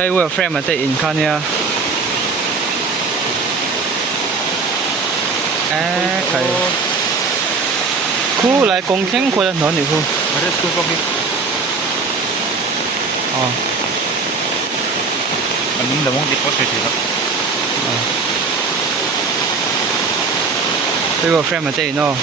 可以我 frame 嘛，在引看呀。哎，可以。酷来公天或者哪里酷？ada school kopi 哦。anong damong di ko sila 可以我 frame 嘛，在引喏。